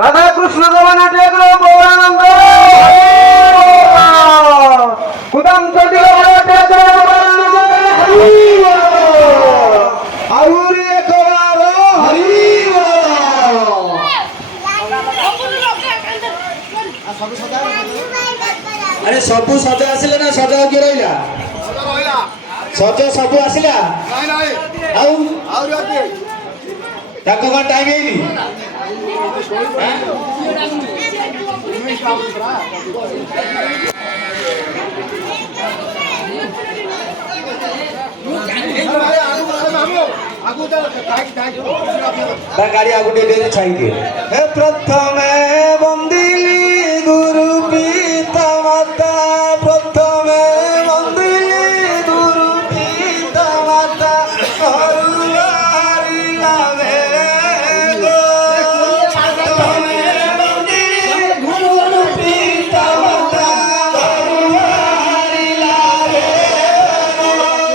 রাধা কৃষ্ণ জমানা টেকরো গৌরানন্দ কুদাম চটিল টেকরো আউরি একবার হরি আরে সবু সজ আসিলে না সজ কি রইলা সজ সবু আসিলা আউ তাকে কଣ টাইম ହେଇନି गाड़ी आगु दे छाई हे प्रथमे बंदिली गुरु पिता माता प्रथमे बंदिली गुरु पिता माता हरुआरी लावे गो प्रथमे बंदिली गुरु पिता माता हरुआरी लावे गो